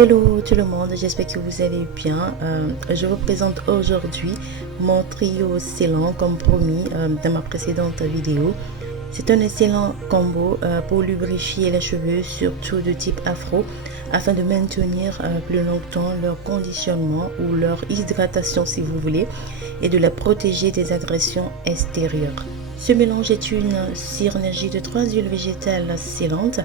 Hello tout le monde, j'espère que vous allez bien. Je vous présente aujourd'hui mon trio scellant comme promis dans ma précédente vidéo. C'est un excellent combo pour lubrifier les cheveux, surtout de type afro, afin de maintenir plus longtemps leur conditionnement ou leur hydratation si vous voulez, et de les protéger des agressions extérieures. Ce mélange est une synergie de 3 huiles végétales scellantes.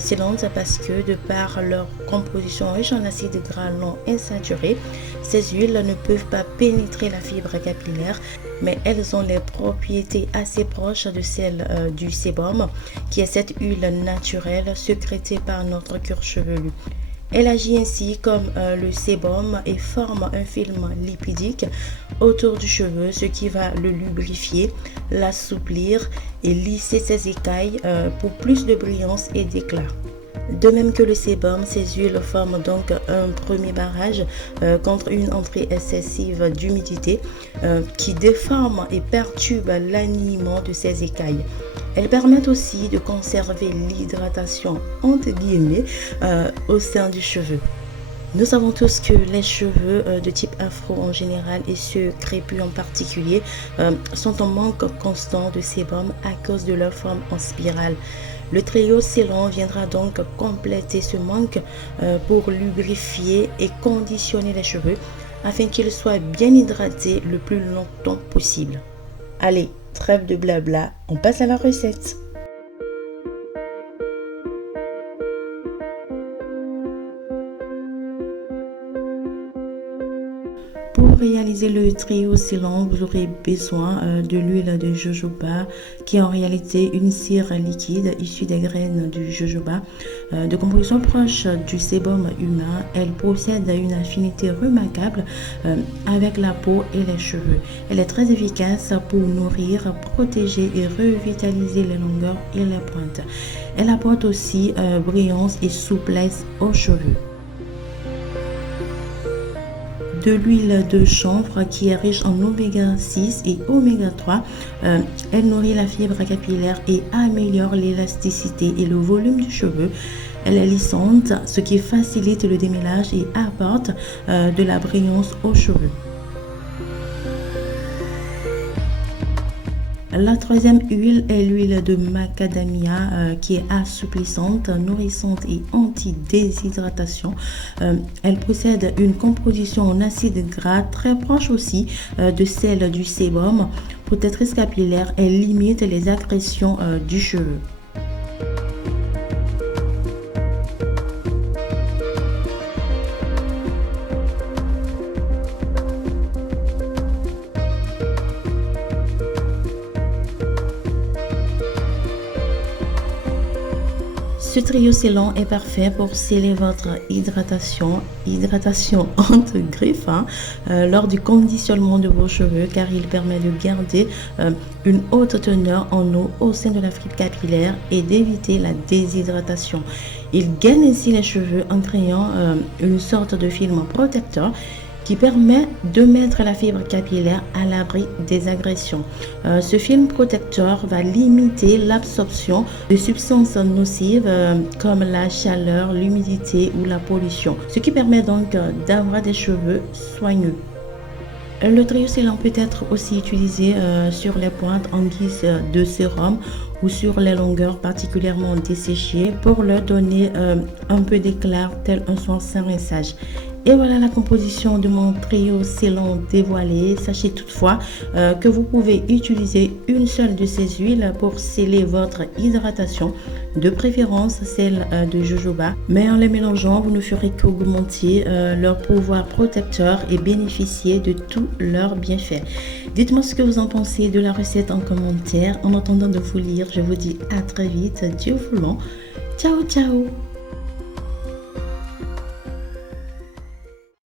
Scellantes parce que de par leur composition riche en acides gras non insaturés, ces huiles ne peuvent pas pénétrer la fibre capillaire, mais elles ont les propriétés assez proches de celles du sébum, qui est cette huile naturelle sécrétée par notre cuir chevelu. Elle agit ainsi comme le sébum et forme un film lipidique autour du cheveu, ce qui va le lubrifier, l'assouplir et lisser ses écailles pour plus de brillance et d'éclat. De même que le sébum, ces huiles forment donc un premier barrage contre une entrée excessive d'humidité qui déforme et perturbe l'alignement de ces écailles. Elles permettent aussi de conserver l'hydratation entre guillemets au sein du cheveu. Nous savons tous que les cheveux de type afro en général et ceux crépus en particulier sont en manque constant de sébum à cause de leur forme en spirale. Le trio scellant viendra donc compléter ce manque pour lubrifier et conditionner les cheveux afin qu'ils soient bien hydratés le plus longtemps possible. Allez, trêve de blabla, on passe à la recette. Pour réaliser le trio scellant, vous aurez besoin de l'huile de jojoba, qui est en réalité une cire liquide issue des graines du jojoba. De composition proche du sébum humain, elle possède une affinité remarquable avec la peau et les cheveux. Elle est très efficace pour nourrir, protéger et revitaliser les longueurs et les pointes. Elle apporte aussi brillance et souplesse aux cheveux. De l'huile de chanvre qui est riche en oméga 6 et oméga 3. Elle nourrit la fibre capillaire et améliore l'élasticité et le volume du cheveu. Elle est lissante, ce qui facilite le démêlage et apporte de la brillance aux cheveux. La troisième huile est l'huile de macadamia qui est assouplissante, nourrissante et anti-déshydratation. Elle possède une composition en acides gras très proche aussi de celle du sébum. Protectrice capillaire, elle limite les agressions du cheveu. Ce trio scellant est parfait pour sceller votre hydratation entre griffes lors du conditionnement de vos cheveux, car il permet de garder une haute teneur en eau au sein de la fibre capillaire et d'éviter la déshydratation. Il gaine ainsi les cheveux en créant une sorte de film protecteur qui permet de mettre la fibre capillaire à l'abri des agressions. Ce film protecteur va limiter l'absorption de substances nocives comme la chaleur, l'humidité ou la pollution, ce qui permet donc d'avoir des cheveux soigneux. Le trio scellant peut être aussi utilisé sur les pointes en guise de sérum ou sur les longueurs particulièrement desséchées pour leur donner un peu d'éclat tel un soin sans rinçage. Et voilà la composition de mon trio scellant dévoilé. Sachez toutefois que vous pouvez utiliser une seule de ces huiles pour sceller votre hydratation, de préférence celle de jojoba. Mais en les mélangeant, vous ne ferez qu'augmenter leur pouvoir protecteur et bénéficier de tous leurs bienfaits. Dites-moi ce que vous en pensez de la recette en commentaire. En attendant de vous lire, je vous dis à très vite. Dieu voulant. Ciao, ciao!